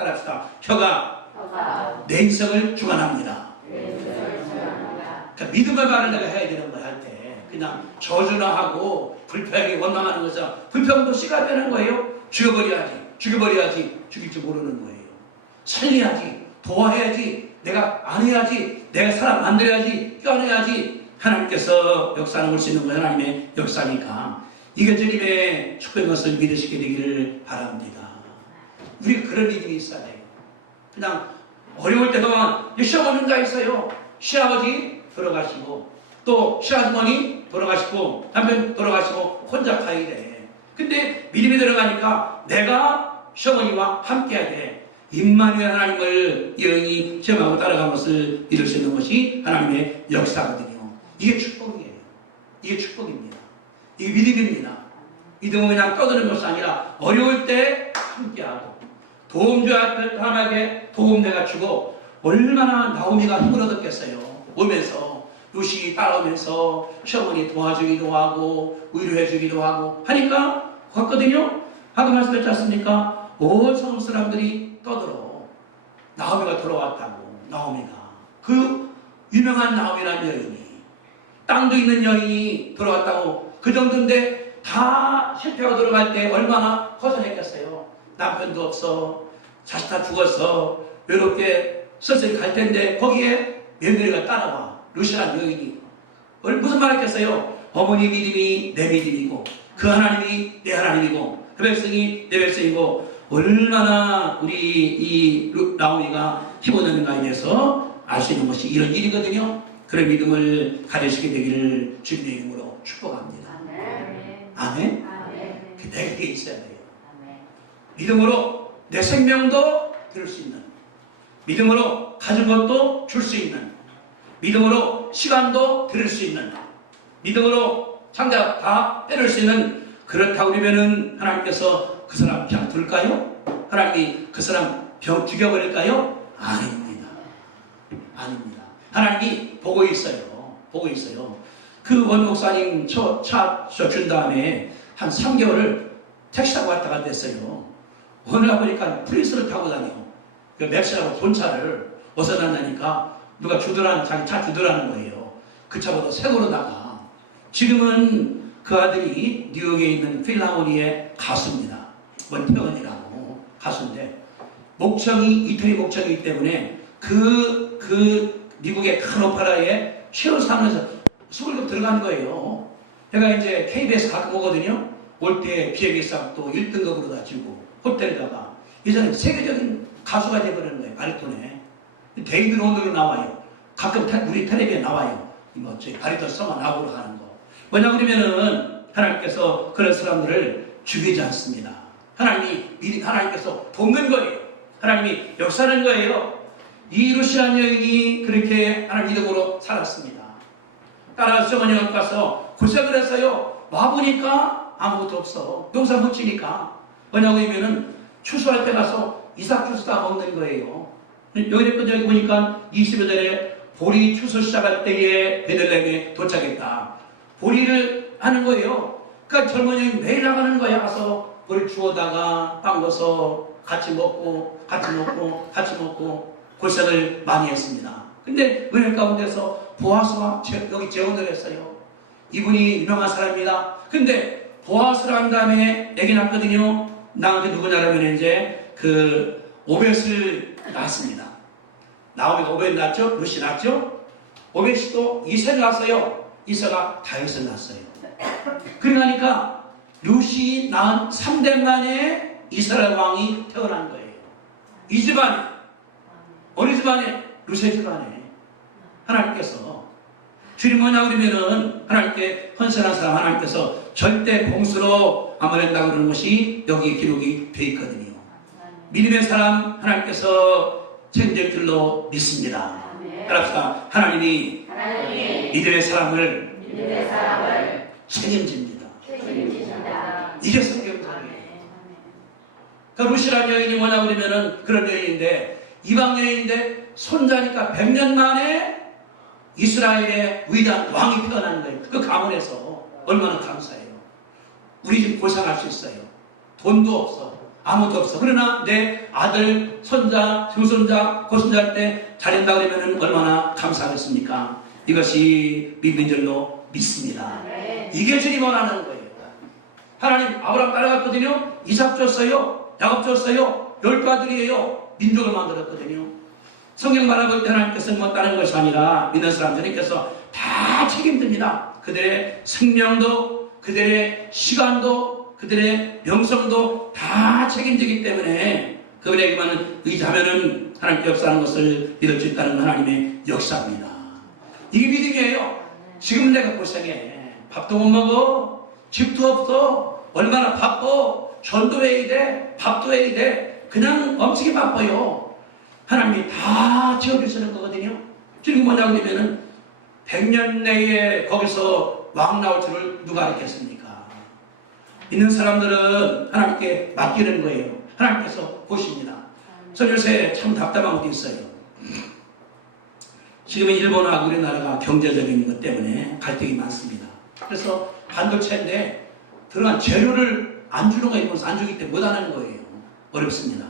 따라합시다. 혀가 내 인생을 주관합니다. 그러니까 믿음의 말을 내가 해야 되는 거야. 할 때 그냥 저주나 하고 불평하게 원망하는 거죠. 불평도 씨가 되는 거예요. 죽여버려야지, 죽여버려야지, 죽일 줄 모르는 거예요. 살려야지, 도와야지, 내가 안 해야지, 내가 사람 만들어야지, 껴내야지. 하나님께서 역사하는 걸 수 있는 건 하나님의 역사니까 이게 주님의 축복의 것을 믿으시게 되기를 바랍니다. 우리가 그런 믿음이 있어야 돼요. 그냥 어려울 때 동안 시어머니 혼자 있어요. 시아버지 돌아가시고 또 시아주머니 돌아가시고 남편 돌아가시고 혼자 가야 돼. 근데 믿음이 들어가니까 내가 시어머니와 함께 해야 돼. 임마누엘 하나님을 영이 체험하고 따라가는 것을 믿을 수 있는 것이 하나님의 역사거든요. 이게 축복이에요. 이게 축복입니다. 이게 믿음입니다. 믿음은 그냥 떠드는 것이 아니라 어려울 때 함께하고 도움 줘야 할 사람에게 도움 내가 주고 얼마나 나오미가 힘을 얻었겠어요. 오면서 루시 따라오면서 시어머니 도와주기도 하고 위로해주기도 하고 하니까 갔거든요. 아까 말씀했지 않습니까? 온 성읍 사람들이 떠들어 나오미가 돌아왔다고. 나오미가 그 유명한 나오미라는 여인이 땅도 있는 여인이 돌아왔다고. 그 정도인데 다 실패하고 들어갈 때 얼마나 허전했겠어요. 남편도 없어, 자식 다 죽었어, 외롭게 서서히 갈 텐데 거기에 며느리가 따라와. 루시라는 여인이 무슨 말 했겠어요? 어머니 믿음이 내 믿음이고 그 하나님이 내 하나님이고 그 백성이 내 백성이고 얼마나 우리 이 나오미가 힘얻었는가에 대해서 알 수 있는 것이 이런 일이거든요. 그런 믿음을 가지시게 되기를 주님의 이름으로 축복합니다. 아멘? 내게 있어야 돼요. 믿음으로 내 생명도 들을 수 있는, 믿음으로 가진 것도 줄 수 있는, 믿음으로 시간도 들을 수 있는, 믿음으로 상자 다 빼낼 수 있는. 그렇다고 그러면은 하나님께서 그 사람 병 둘까요? 하나님이 그 사람 병 죽여버릴까요? 아닙니다. 아닙니다. 하나님이 보고 있어요. 보고 있어요. 그 원 목사님 차 준 다음에 한 3개월을 택시 타고 왔다 갔다 했어요. 어느 날 보니까 프리스를 타고 다녀. 그 맥시라고 본차를 어디서 났다니까 누가 주더라는, 자기 차 주더라는 거예요. 그 차보다 새 거로 나가. 지금은 그 아들이 뉴욕에 있는 필하모니의 가수입니다. 원태원이라고 가수인데 목청이 이태리 목청이기 때문에 그 미국의 큰 오페라에 최우수하면서 수급급 들어간 거예요. 제가 이제 KBS 가끔 오거든요. 올 때 비행기값 또 1등급으로 다 주고 호텔에다가 이제는 세계적인 가수가 돼버리는 거예요. 바리톤에 데이비드 론으로 나와요. 가끔 우리 텔레비에 나와요. 뭐 저희 바리톤 성화 나오러 가는 거. 뭐냐 그러면은 하나님께서 그런 사람들을 죽이지 않습니다. 하나님께서 돕는 거예요. 하나님이 역사하는 거예요. 이 루시안 여인이 그렇게 하나님 믿음으로 살았습니다. 따라서 어머니가 가서 고생을 했어요. 와보니까 아무것도 없어. 농사 못 지니까. 뭐냐고 하면은 추수할 때 가서 이삭 주스 다 먹는 거예요. 여기 보니까 20여 전에 보리 추수 시작할 때에 베들레헴에 도착했다. 보리를 하는 거예요. 그러니까 젊은이 매일 나가는 거야. 가서 보리 주워다가 빵 넣어서 같이 먹고 고생을 많이 했습니다. 근데 은혜 가운데서 보아스와 여기 재혼을 했어요. 이분이 유명한 사람입니다. 근데 보아스를 한 다음에 애기 낳거든요. 나한테 누구냐라면 이제 그 오벳을 낳았습니다. 나오미가 오벳 낳았죠? 루시 낳았죠? 오벳이 또 이세를 낳았어요. 이세가 다윗을 낳았어요. 그러니까 루시 낳은 3대 만에 이스라엘 왕이 태어난 거예요. 이 집안에, 어느 집안에? 루시 집안에. 하나님께서 주님 뭐냐 그러면은 하나님께 헌신한 사람 하나님께서 절대 공수로 안 보낸다고 그러는 것이 여기에 기록이 되어 있거든요. 믿음의 사람 하나님께서 책임질 줄로 믿습니다. 따라서 하나님이 믿음의 사람을 책임집니다. 이게 성경적이에요. 그러니까 루시라는 여인이 뭐냐 그러면은 그런 여인인데 이방 여인인데 손자니까 100년 만에 이스라엘의 위대한 왕이 태어나는 거예요. 그 가문에서 얼마나 감사해요. 우리 집 고생할 수 있어요. 돈도 없어. 아무도 없어. 그러나 내 아들, 손자, 증손자, 고손자 할 때 잘한다 그러면 얼마나 감사하겠습니까? 이것이 믿는 줄로 믿습니다. 이게 주님 원하는 거예요. 하나님 아브라함 따라갔거든요. 이삭 줬어요. 야곱 줬어요. 12아들이에요. 민족을 만들었거든요. 성경 말하고 때 하나님께서는 뭐 다른 것이 아니라 믿는 사람들께서 다 책임집니다. 그들의 생명도, 그들의 시간도, 그들의 명성도 다 책임지기 때문에 그분에게만 의지하면은 하나님께 역사하는 것을 믿을 수 있다는 하나님의 역사입니다. 이게 믿음이에요. 지금 내가 고생해. 밥도 못 먹어. 집도 없어. 얼마나 바빠. 전도해야 돼. 밥도 해야 돼. 그냥 엄청 바빠요. 하나님이 다 채워주시는 거거든요. 지금 뭐냐고 하면은 100년 내에 거기서 왕 나올 줄을 누가 알겠습니까? 있는 사람들은 하나님께 맡기는 거예요. 하나님께서 보십니다. 저 요새 참 답답한 것도 있어요. 지금 일본하고 우리나라가 경제적인 것 때문에 갈등이 많습니다. 그래서 반도체인데 들어간 재료를 안 주는 거예요. 안 주기 때문에 못 하는 거예요. 어렵습니다.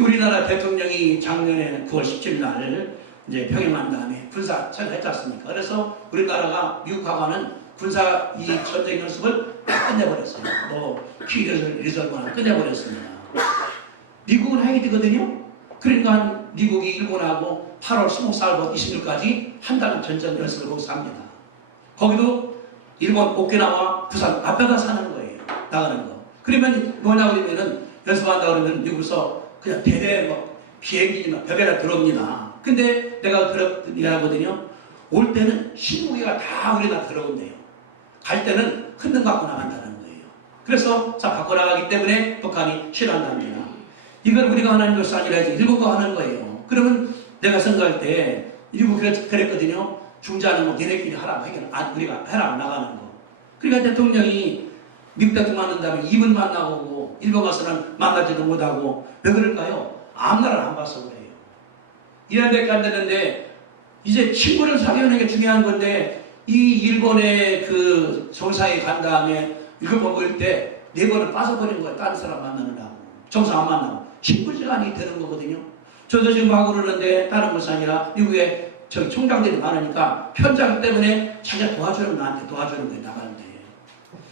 우리나라 대통령이 작년에 9월 17일 날 이제 평양한 다음에 군사 철회했지 않습니까? 그래서 우리나라가 미국하고 하는 군사 이 전쟁 연습을 다 끝내버렸어요. 뭐 키리저브나 끝내버렸습니다. 미국은 해야 되거든요. 그러니까 미국이 일본하고 8월 24일부터 20일까지 한 달 전쟁 연습을 거기서 합니다. 거기도 일본 오키나와 부산 앞에다 사는 거예요. 나가는 거. 그러면 뭐냐고 그러면은 연습한다 그러면 미국에서 그냥 대대 뭐 비행기나 벽에다 들어옵니다. 근데 내가 그러거든요. 올 때는 15개가 다 우리나라 들어온대요. 갈 때는 큰 등 갖고 나간다는 거예요. 그래서 자 갖고 나가기 때문에 북한이 싫어한답니다. 이걸 우리가 하는 것이 아니라 일본가 하는 거예요. 그러면 내가 생각할 때 일부 그랬거든요. 중재하는 거 니네끼리 하라고 해결, 우리가 해라 나가는 거. 그러니까 대통령이 미국 대통령 만난다면 2분 만나고 오고 일본 가서는 만나지도 못하고 왜 그럴까요? 앞나라를 안 봐서 그래요. 이런 데까지 안 되는데 이제 친구를 사귀는 게 중요한 건데 이 일본의 그 정상에 간 다음에 이거 먹을 때 네 번을 빠져버린 거예요. 다른 사람 만나느라고. 정상 안 만나고. 친구지간이 되는 거거든요. 저도 지금 하고 그러는데 다른 것이 아니라 미국에 저기 총장들이 많으니까 편장 때문에 자기가 도와주는 나한테 도와주는 거예요. 나가는데.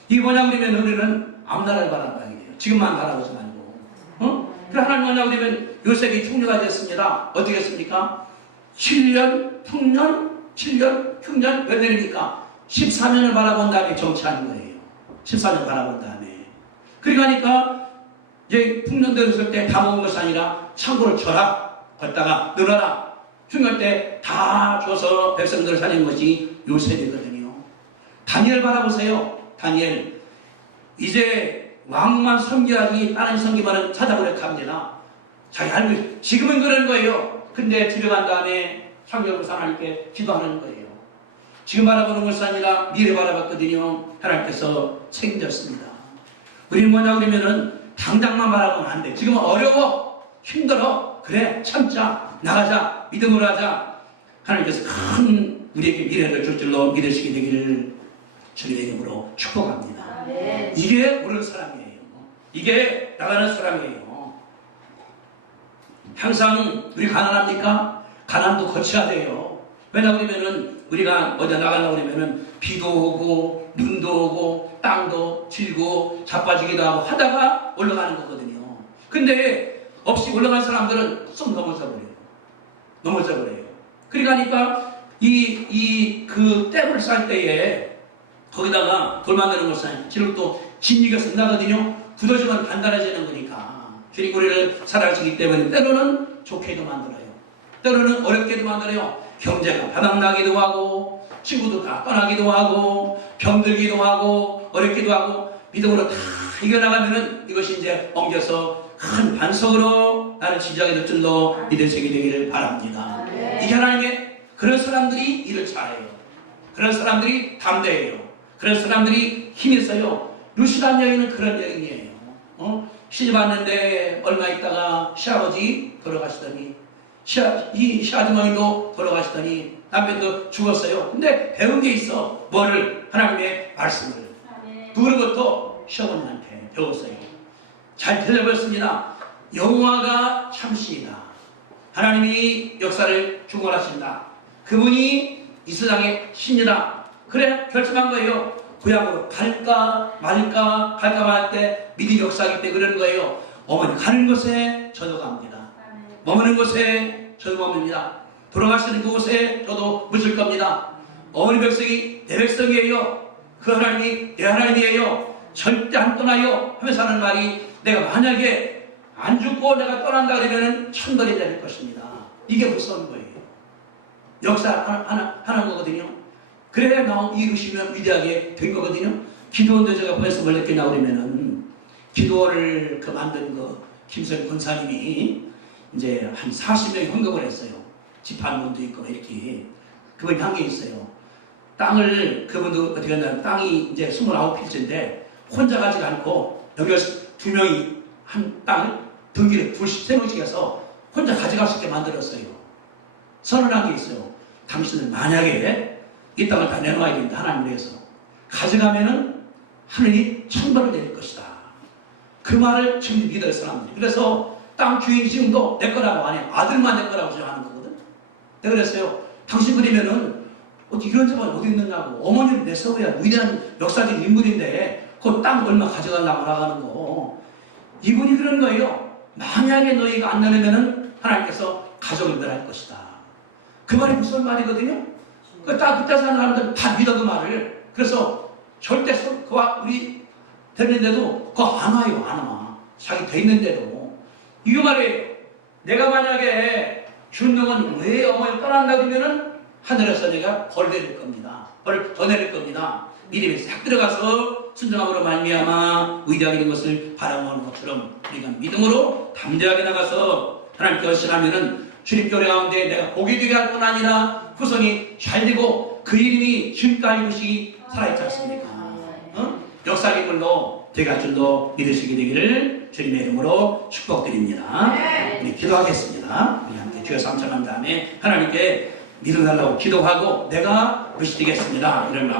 이게 뭐냐 그러면 우리는 앞나라를 바라봐야 돼요. 지금만 바라보지 말고. 그래 하나님 뭐냐 그러면 요셉이 총리가 됐습니다. 어떻게 했습니까? 7년 흉년 몇 년입니까? 14년을 바라본 다음에 정치하는 거예요. 14년 바라본 다음에. 그러니까 이제 흉년 되었을 때 다 먹은 것이 아니라 창고를 줘라. 걷다가 늘어라. 흉년 때 다 줘서 백성들을 살린 것이 요셉이거든요. 다니엘 바라보세요. 다니엘. 이제 왕만 섬겨야지 다른 섬기만은 찾아보려고 합니다. 자기 알고 지금은 그런 거예요. 근데 집에 간 다음에 창조로서 하나님께 기도하는 거예요. 지금 바라보는 것이 아니라 미래 바라봤거든요. 하나님께서 책임졌습니다. 우리는 뭐냐 그러면은 당장만 바라보면 안 돼. 지금은 어려워. 힘들어. 그래 참자. 나가자. 믿음으로 하자. 하나님께서 큰 우리에게 미래를 줄 줄로 믿으시게 되기를 주님의 이름으로 축복합니다. 이게 모르는 사람이에요. 이게 나가는 사람이에요. 항상 우리 가난합니까? 가난도 거쳐야 돼요. 왜냐하면 우리가 어디 나가려고 그러면 비도 오고 눈도 오고 땅도 질고 자빠지기도 하고 하다가 올라가는 거거든요. 근데 없이 올라간 사람들은 쏙 넘어져 버려요. 그러니까 그 댐을 쌀 때에 거기다가 돌 만드는 것은 지름도 진리가 나거든요. 굳어지면 단단해지는 거니까. 주님 우리를 사랑하시기 때문에 때로는 좋게도 만들어요. 때로는 어렵게도 만들어요. 경제가 바닥나기도 하고 친구도 다 떠나기도 하고 병들기도 하고 어렵기도 하고 믿음으로 다 이겨나가면은 이것이 이제 엉겨서 큰 반석으로 나를 지지하게 될 줄로 믿으시게 되기를 바랍니다. 이게 하나님의 그런 사람들이 일을 잘해요. 그런 사람들이 담대해요. 그런 사람들이 힘이 있어요. 루시란 여인은 그런 여인이에요. 시집 왔는데 얼마 있다가 시아버지 돌아가시더니 이 시아주머니도 돌아가시더니 남편도 죽었어요. 근데 배운 게 있어. 뭐를? 하나님의 말씀을. 그런 것도 시어머니한테 배웠어요. 잘 들려버렸습니다. 여호와가 참시이다. 하나님이 역사를 주관하신다. 그분이 이 세상의 신이다. 그래 결심한 거예요. 구약으로 갈까 말까 말 때 믿음이 역사하기 때문에 그러는 거예요. 어머니 가는 곳에 저도 갑니다. 머무는 곳에 저도 머뭅니다. 돌아가시는 그곳에 저도 묻을 겁니다. 어머니 백성이 내 백성이에요. 그 하나님이 내 하나님이에요. 절대 안 떠나요 하면서 하는 말이, 내가 만약에 안 죽고 내가 떠난다 그러면 천벌이 될 것입니다. 이게 무서운 거예요. 역사 하는 거거든요. 그래야 이루시면 위대하게 된 거거든요. 기도원도 제가 벌써 뭘 느끼나 그러면은, 기도원을 만든 김선 권사님이 이제 한 40명이 헌금을 했어요. 집안문도 있고 이렇게. 그분이 한 게 있어요. 땅을, 그분도 어떻게 했냐면 땅이 이제 29필지인데 혼자 가지 않고 여기 2명이 한 땅을 등기를 3명씩 해서 혼자 가져갈 수 있게 만들었어요. 선언한 게 있어요. 당신은 만약에 이 땅을 다 내놓아야 된다. 하나님 위해서. 가져가면은 하늘이 천벌을 내릴 것이다. 그 말을 지금 믿어요, 사람들이. 그래서 땅 주인 지금도 내 거라고 안 해요. 아들만 내 거라고 생각하는 거거든. 내가 그랬어요. 당신 그러면은 이런 집안 어디 있느냐고. 어머니는 내 서울이야. 위대한 역사적인 인물인데 그 땅 얼마 가져가려고 나가는 거. 이분이 그런 거예요. 만약에 너희가 안 내놓으면은 하나님께서 가족을 멸할 것이다. 그 말이 무슨 말이거든요. 그때 사는 사람들 다 믿어 그 말을. 그래서 절대 그와 우리 됐는데도 그거 안 와요. 안 와. 자기 돼 있는데도. 이거 말이에요. 내가 만약에 준능은 왜 어머니를 떠난다 그러면은 하늘에서 내가 벌 내릴 겁니다. 벌 더 내릴 겁니다. 믿음이 싹 들어가서 순종함으로 말미암아 위대하게 된 것을 바라보는 것처럼 우리가 믿음으로 담대하게 나가서 하나님께 헌신하면은 주님 교회 가운데 내가 복이 되게 할 뿐 아니라 후손이 잘 되고 그 이름이 지금까지 것이 살아있지 않습니까? 역사의 인물로 되게 할 줄로 믿으시게 되기를 주님의 이름으로 축복드립니다. 우리 기도하겠습니다. 우리 함께 주여 삼창한 다음에 하나님께 믿음 달라고 기도하고 내가 그것이 되겠습니다. 이런 마음.